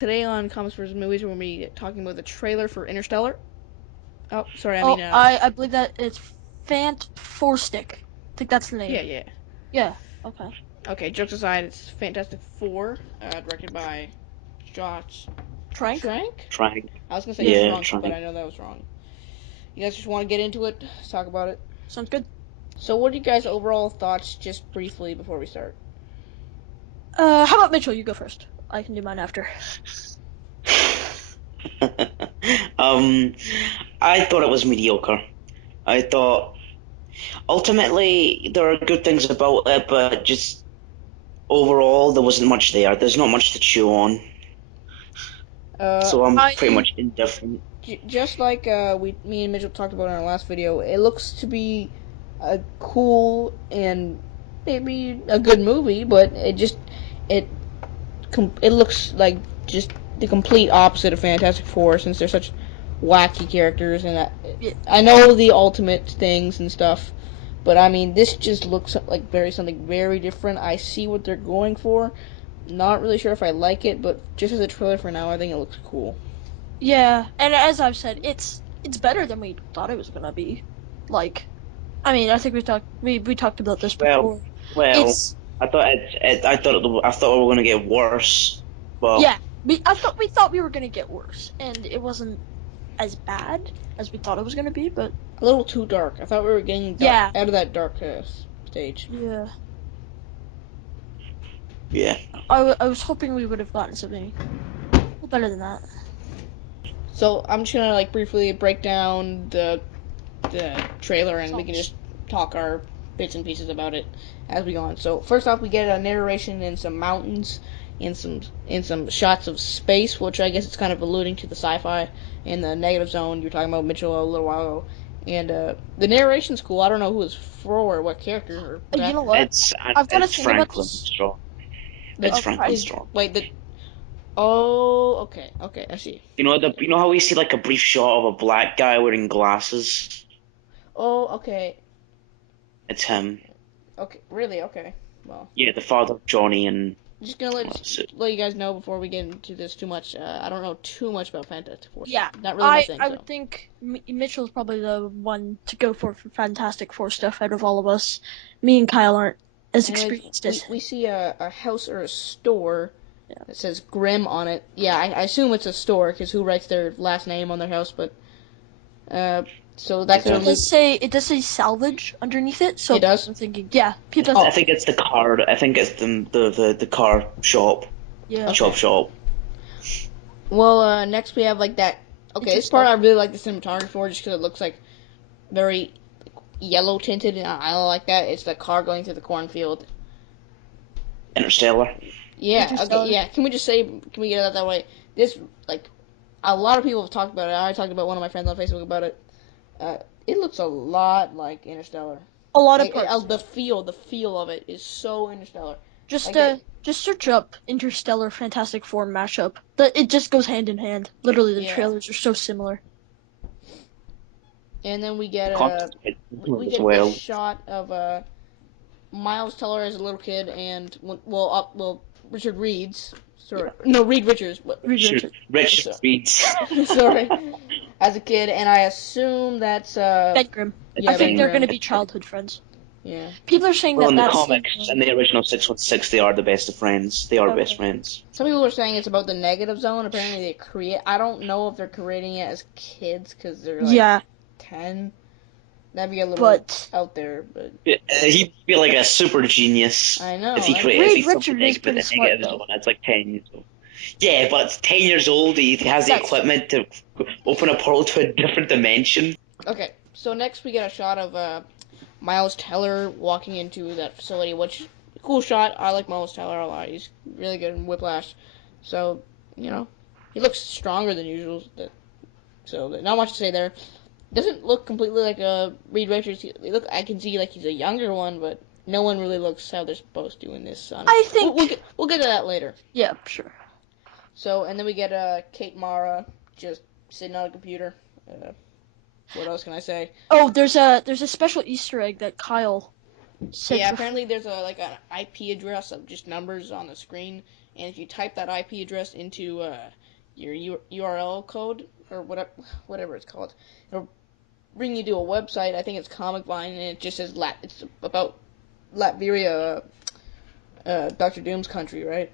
Today on Comics vs. Movies, we're going to be talking about the trailer for Interstellar. Oh, sorry, I mean, Oh, I believe that it's Fant Four Stick. I think that's the yeah, name. yeah. Yeah. Okay. Okay, jokes aside, it's Fantastic Four, directed by Josh Trank. Trank? Trying. I was going to say Yeah. Yeah, Trunk, but trying. I know that was wrong. You guys just want to get into it? Let's talk about it. Sounds good. So, what are you guys' overall thoughts, just briefly, before we start? How about Mitchell? You go first. I can do mine after. um, I thought it was mediocre. I thought ultimately there are good things about it, but just overall there wasn't much there. There's not much to chew on, Uh, so I'm pretty I much indifferent. just like me and Mitchell talked about in our last video, it looks to be a cool and maybe a good movie, but it it looks like just the complete opposite of Fantastic Four since they're such wacky characters, and yeah, I know the ultimate things and stuff, but I mean this just looks like something very different. I see what they're going for. Not really sure if I like it, but just as a trailer for now, I think it looks cool. yeah, and as I've said, it's better than we thought it was gonna be. Like, I mean, I think we talked about this Well, before. well, It's I thought we were gonna get worse, but yeah. We thought we were gonna get worse, and it wasn't as bad as we thought it was gonna be. But A little too dark. I thought we were getting yeah, out of that dark stage. yeah. yeah. I was hoping we would have gotten something better than that. So I'm just gonna like briefly break down the trailer, and we can Songs. just talk our bits and pieces about it as we go on. So first off, we get a narration in some mountains, in some shots of space, which I guess it's kind of alluding to the sci-fi and the negative zone you were talking about, Mitchell, a little while ago. And the narration's cool. I don't know who it's for or what character or what You know actor. what? It's I've got a it's thing about Franklin this. Strong. The It's I, Franklin is Strong. wait the oh okay, I see. You know how we see like a brief shot of a black guy wearing glasses? Oh okay It's him. okay really okay. Well, Yeah, the father of Johnny and just gonna what's it? let you guys know before we get into this too much. I don't know too much about Fantastic Four stuff. yeah, Not really my thing. I So would think Mitchell's probably the one to go for Fantastic Four stuff out of all of us. Me and Kyle aren't as anyways, experienced as we him. see a house or a store Yeah. that says Grimm on it. Yeah, I assume it's a store because who writes their last name on their house? But uh, so that's It their does. loot. It does say salvage underneath it, It so does. I'm thinking, yeah, people. I Oh, think it's the car. I think it's the car shop, Yeah, chop okay. shop. Well, next we have like that. Okay, this part Interstellar. I really like the cinematography for just because it looks like very yellow tinted, and I like that. It's the car going through the cornfield. Interstellar. Yeah. Okay. Interstellar. Yeah. Can we just say? Can we get it out that way? This like a lot of people have talked about it. I talked about one of my friends on Facebook about it. Uh, it looks a lot like Interstellar. A lot of Like parts. the feel of it is so Interstellar. Just Like they, just search up Interstellar Fantastic Four mashup. It just goes hand in hand. Literally, the yeah. trailers are so similar. And then we get The a concept's quite we similar as get this well. shot of Miles Teller as a little kid, and well Richard Reed's sorry Yeah, no Reed Richards. Reed Richard Richards. Richard So, Reeds. sorry, as a kid, and I assume that's Ben Grimm. I yeah, think Ben they're Grimm. gonna be childhood friends. Yeah. People are saying Well, that in the that scene. comics, in the original 616, they are the best of friends. They are best Okay. friends. Some people are saying it's about the negative zone. Apparently, they create. I don't know if they're creating it as kids because they're like Yeah, 10. That'd be a little but out there, but He'd be like a super genius I if know, he I created know. if Reed he took Richards is the pretty smart negatives though. on. It's like 10 years old. Yeah, but it's 10 years old. He has the That's equipment to open a portal to a different dimension. Okay, so next we get a shot of Miles Teller walking into that facility, which cool shot. I like Miles Teller a lot. He's really good in Whiplash. So you know, he looks stronger than usual. So not much to say there. Doesn't look completely like a Reed Richards. I can see like he's a younger one, but no one really looks how they're supposed to in this. I We'll think. we'll get to that later. Yeah, sure. So and then we get Kate Mara just sitting on a computer. Uh, what else can I say? Oh, there's a special Easter egg that Kyle said Yeah, bef- apparently there's an IP address of just numbers on the screen, and if you type that IP address into your URL code or whatever it's called, it'll bring you to a website. I think it's Comic Vine, and it just says it's about Latveria, Doctor Doom's country, right?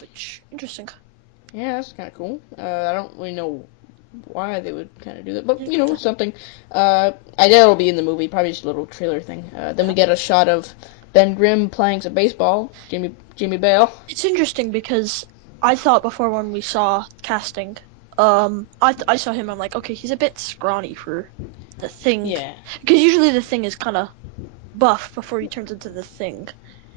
which interesting. Yeah, that's kind of cool. I don't really know why they would kind of do that, but it's something. I doubt it'll be in the movie. Probably just a little trailer thing. Then we get a shot of Ben Grimm playing some baseball. Jimmy Bale. It's interesting because I thought before when we saw casting, I saw him. I'm like, okay, he's a bit scrawny for the Thing, Yeah, because usually the Thing is kind of buff before he turns into the Thing.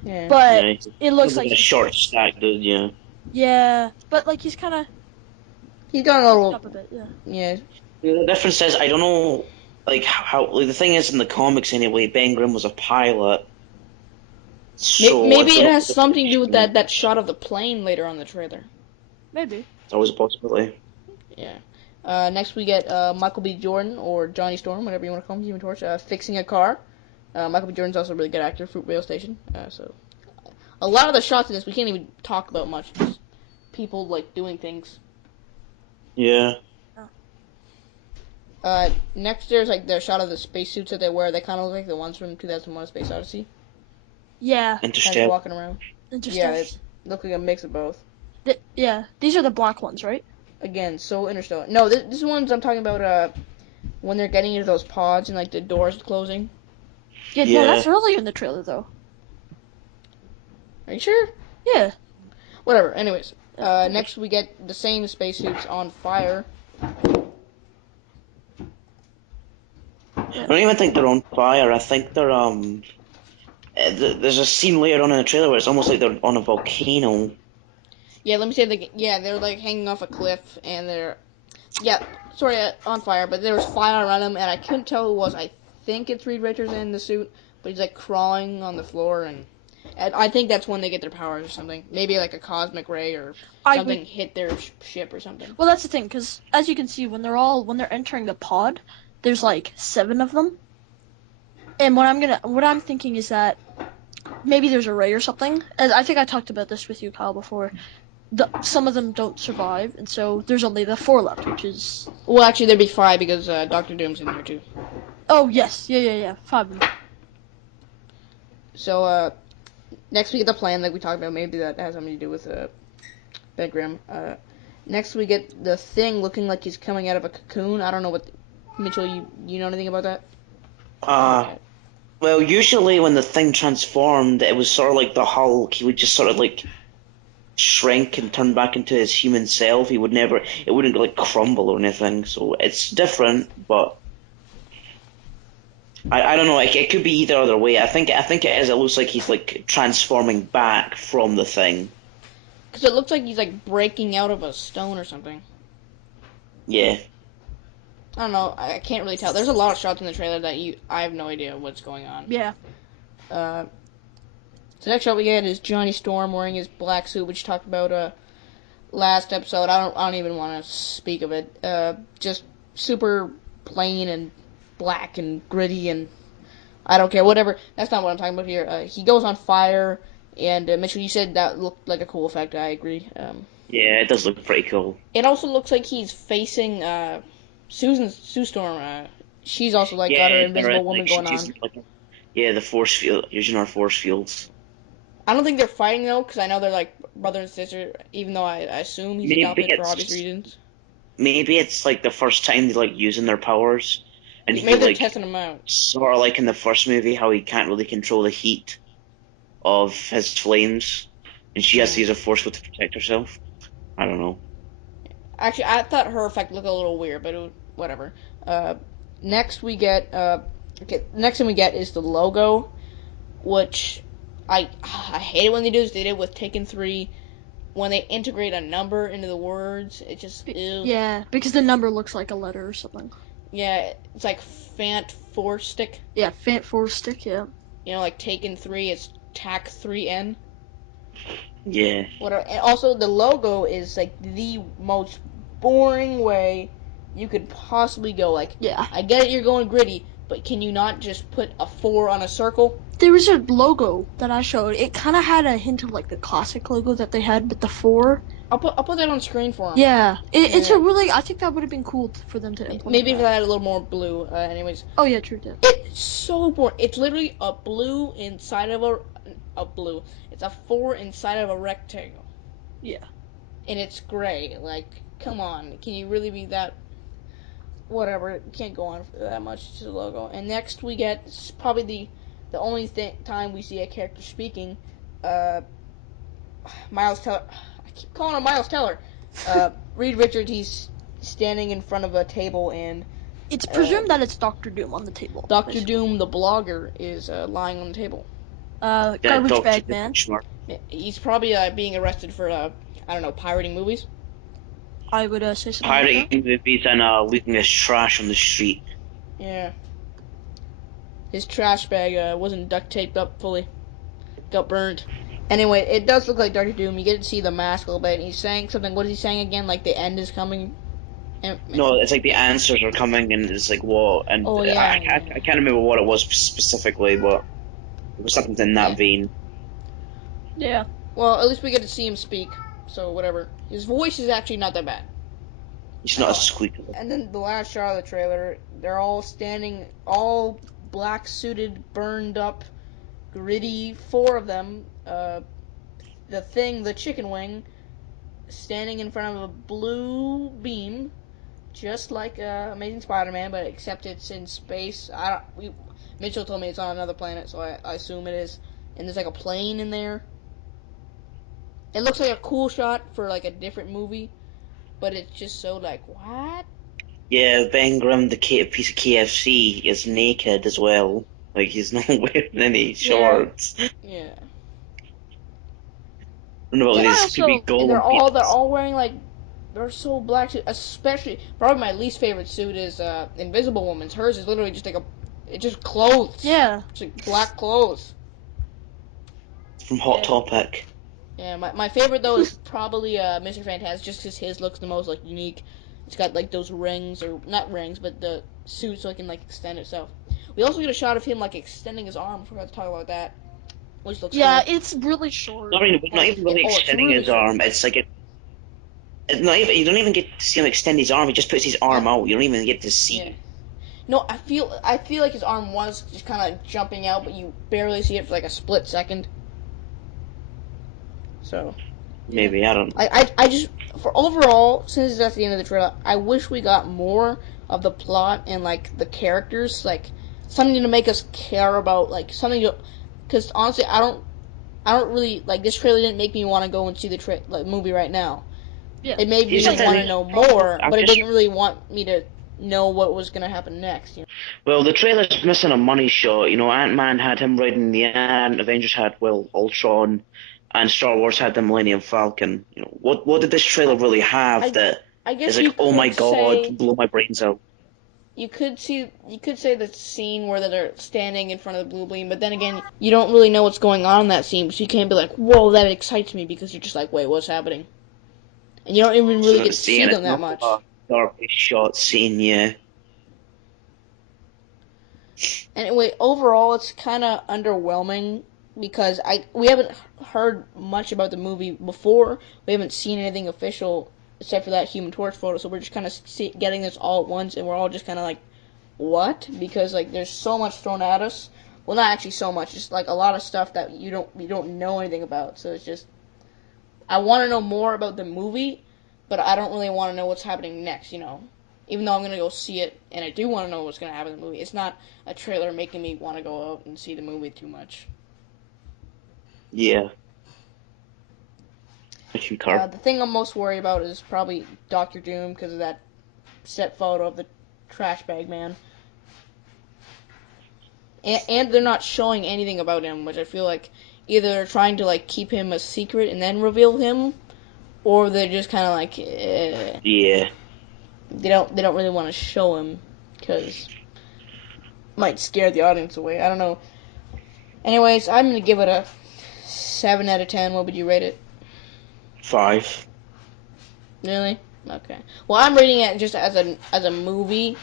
yeah. But Yeah, he's it looks like like a short stack dude. Yeah. yeah, but like he's kind of He's got a bulked little. up a bit. Yeah, Yeah, The difference is I don't know, like how like, the thing is in the comics anyway. Ben Grimm was a pilot, so I maybe don't it know has if the something to do with connection that shot of the plane later on the trailer. maybe. it's always a possibility. Yeah. Next we get Michael B. Jordan or Johnny Storm, whatever you want to call him, Human Torch, fixing a car. Michael B. Jordan's also a really good actor, Fruitvale Station. So a lot of the shots in this we can't even talk about much. Just people like doing things. Yeah. Next there's like the shot of the spacesuits that they wear. They kind of look like the ones from 2001: A Space Odyssey. Yeah, Kind of Interstellar. walking around. interesting. Yeah, they look like a mix of both. Yeah, these are the black ones, right? Again, so Interstellar. No, this one's I'm talking about. When they're getting into those pods and like the doors closing. Yeah, no, Yeah. that's earlier in the trailer though. Are you sure? Yeah. Whatever. Anyways, Yeah. next we get the same spacesuits on fire. I don't even think they're on fire. I think they're There's a scene later on in the trailer where it's almost like they're on a volcano. Yeah, let me say they're like hanging off a cliff and they're sorry on fire, but there was fire around them and I couldn't tell who it was. I think it's Reed Richards in the suit, but he's like crawling on the floor and I think that's when they get their powers or something. Maybe like a cosmic ray or I something would. hit their ship or something. Well, that's the thing, because as you can see, when they're entering the pod, there's like 7 of them. And what I'm thinking is that maybe there's a ray or something. And I think I talked about this with you, Kyle, before. Some of them don't survive, and so there's only the 4 left, which is. Well, actually, there'd be 5 because Doctor Doom's in there too. Oh yes, yeah, 5 of them. So, next we get the plan like we talked about. Maybe that has something to do with Ben Grimm. Next we get the Thing looking like he's coming out of a cocoon. I don't know what Mitchell. You know anything about that? Well, usually when the thing transformed, it was sort of like the Hulk. He would just sort of like shrink and turn back into his human self. It wouldn't like crumble or anything. So it's different, but I don't know. It could be either other way. I think it is. It looks like he's like transforming back from the thing. Because it looks like he's like breaking out of a stone or something. Yeah. I don't know. I can't really tell. There's a lot of shots in the trailer that I have no idea what's going on. Yeah. Uh, the next shot we get is Johnny Storm wearing his black suit, which talked about last episode. I don't even want to speak of it. Just super plain and black and gritty, and I don't care. Whatever. That's not what I'm talking about here. He goes on fire, and Mitchell, you said that looked like a cool effect. I agree. Yeah, it does look pretty cool. It also looks like he's facing Sue Storm. She's also like got her Yeah, there is, invisible woman like going she's on. using like yeah, the force field, using our force fields. I don't think they're fighting though, because I know they're like brother and sister. Even though I assume he's Maybe adopted for obvious it's reasons. maybe it's like the first time they like using their powers, and he Maybe could they're like testing them out. sort of like in the first movie how he can't really control the heat of his flames, and she has to Yeah. use a force field to protect herself. I don't know. Actually, I thought her effect looked a little weird, but whatever. Uh, next we get next thing we get is the logo, which I hate it when they do this. They did it with Taken 3 when they integrate a number into the words. It just ew. Yeah, because the number looks like a letter or something. Yeah, it's like Fant 4 stick. Yeah, Fant 4 stick. Yeah. You know, like Taken 3, it's TAC 3N. Yeah, Whatever. And also, the logo is like the most boring way you could possibly go. Like, Yeah. I get it, you're going gritty, but can you not just put a 4 on a circle? There was a logo that I showed. It kind of had a hint of like the classic logo that they had with the 4. I'll put that on screen for him. Yeah, it's Yeah. a really. I think that would have been cool for them to implement Maybe if that. I had a little more blue. Anyways, Oh yeah, true that. it's so boring. It's literally a blue inside of a blue. It's a 4 inside of a rectangle, Yeah. and it's gray. Like, come on, can you really be that? Whatever, it can't go on for that much. It's just a logo. And next we get probably the only time we see a character speaking. Miles Teller. I keep calling him Miles Teller. Reed Richards. He's standing in front of a table, and It's presumed that it's Doctor Doom on the table. Doctor basically. Doom, the blogger, is lying on the table. That Garbage Doctor bag man. Smart. He's probably being arrested for I don't know, pirating movies. I would say something like that. Pirating movies and leaving his trash on the street. Yeah. His trash bag wasn't duct taped up fully. Got burned. Anyway, it does look like Doctor Doom. You get to see the mask a little bit. And he's saying something. What is he saying again? Like the end is coming. No, it's like the answers are coming, and it's like what, and Oh yeah, yeah. I can't remember what it was specifically, but it was something in that Yeah. vein. Yeah. Well, at least we get to see him speak. So whatever. His voice is actually not that bad. He's not a squeaker. And then the last shot of the trailer, they're all standing, all black suited, burned up, gritty. 4 of them. The Thing, the chicken wing, standing in front of a blue beam, just like Amazing Spider-Man, but except it's in space. Mitchell told me it's on another planet, so I assume it is. And there's like a plane in there. It looks like a cool shot for like a different movie, but it's just so like what? Yeah, Ben Grimm, the piece of KFC, is naked as well. Like he's not wearing any shorts. Yeah. No, Yeah, I these creepy also And they're golem all pieces. wearing like they're so black. Especially probably my least favorite suit is Invisible Woman's. Hers is literally just like it's just clothes. Yeah. It's like black clothes. From Hot Yeah. Topic. Yeah, my favorite though is probably Mr. Fantastic, just because his looks the most like unique. It's got like those rings, or not rings, but the suit so it can like extend itself. We also get a shot of him like extending his arm. Forgot to talk about that, which looks Yeah, cool. it's really short. Not even really It's extending really his short. arm. It's like not even, you don't even get to see him extend his arm. He just puts his arm out. You don't even get to see. Yeah. No, I feel like his arm was just kind of jumping out, but you barely see it for like a split second. So. Maybe I don't. I just for overall, since it's at the end of the trailer, I wish we got more of the plot and like the characters, like something to make us care about, like something to. Because honestly, I don't really like this trailer. Didn't make me want to go and see the movie right now. Yeah. It made Here's me the want to thing. know more, I'm but it just didn't really want me to know what was gonna happen next. Well, the trailer's missing a money shot. You know, Ant-Man had him riding the ant, Avengers had, well, Ultron, and Star Wars had the Millennium Falcon. You know, what did this trailer really have I that I is guess you like, oh my could god, say blow my brains out? you could say the scene where they're standing in front of the blue beam, but then again, you don't really know what's going on in that scene, so you can't be like, "Whoa, that excites me," because you're just like, "Wait, what's happening?" And you don't even So really I'm get to see saying them it's that not much. a darkly shot scene, yeah. Anyway, overall, it's kind of underwhelming because we haven't heard much about the movie before. We haven't seen anything official except for that Human Torch photo, so we're just kind of getting this all at once, and we're all just kind of like, what? Because like there's so much thrown at us. Well, not actually so much, just like a lot of stuff that you don't know anything about. So it's just I want to know more about the movie, but I don't really want to know what's happening next. Even though I'm gonna go see it, and I do want to know what's gonna happen in the movie. It's not a trailer making me want to go out and see the movie too much. Yeah, I concur. The thing I'm most worried about is probably Doctor Doom because of that set photo of the trash bag man. And they're not showing anything about him, which I feel like either they're trying to like keep him a secret and then reveal him, or they're just kind of like Yeah. they don't really want to show him because it might scare the audience away. I don't know. Anyways, I'm gonna give it a 7 out of 10. What would you rate it? 5. Really? Okay. Well, I'm rating it just as a movie,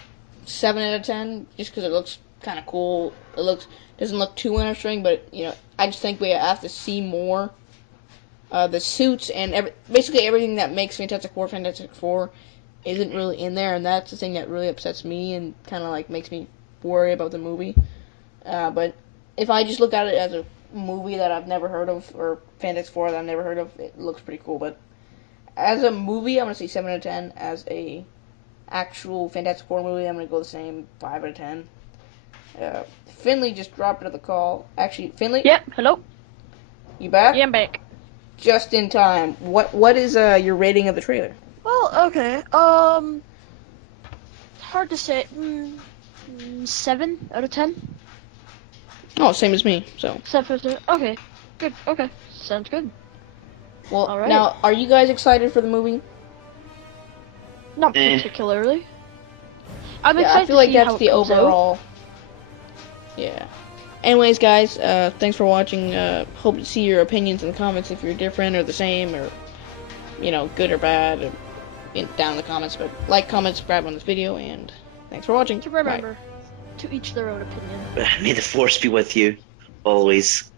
7 out of 10, just because it looks kind of cool. It doesn't look too interesting, but I just think we have to see more. The suits and basically everything that makes Fantastic Four isn't really in there, and that's the thing that really upsets me and kind of like makes me worry about the movie. But if I just look at it as a movie that I've never heard of, or Fantastic Four that I've never heard of, it looks pretty cool. But as a movie, I'm gonna say 7 out of 10. As a actual Fantastic Four movie, I'm gonna go the same 5 out of 10. Finley just dropped out of the call. Actually, Finley, Yep. Hello. you back? Yeah, I'm back. Just in time. What is your rating of the trailer? Well, okay. Hard to say. 7 out of 10. Oh, same as me. So, 7 out of 10. Okay. Good. Okay. Sounds good. well, All right. now, are you guys excited for the movie? Not Eh. particularly. I'm Yeah, excited I feel to like see that's how the it comes out. overall. Yeah. Anyways, guys, thanks for watching. Hope to see your opinions in the comments if you're different or the same or, good or bad, down in the comments. But like, comment, subscribe on this video, and thanks for watching. To Bye. remember, to each their own opinion. May the force be with you, always.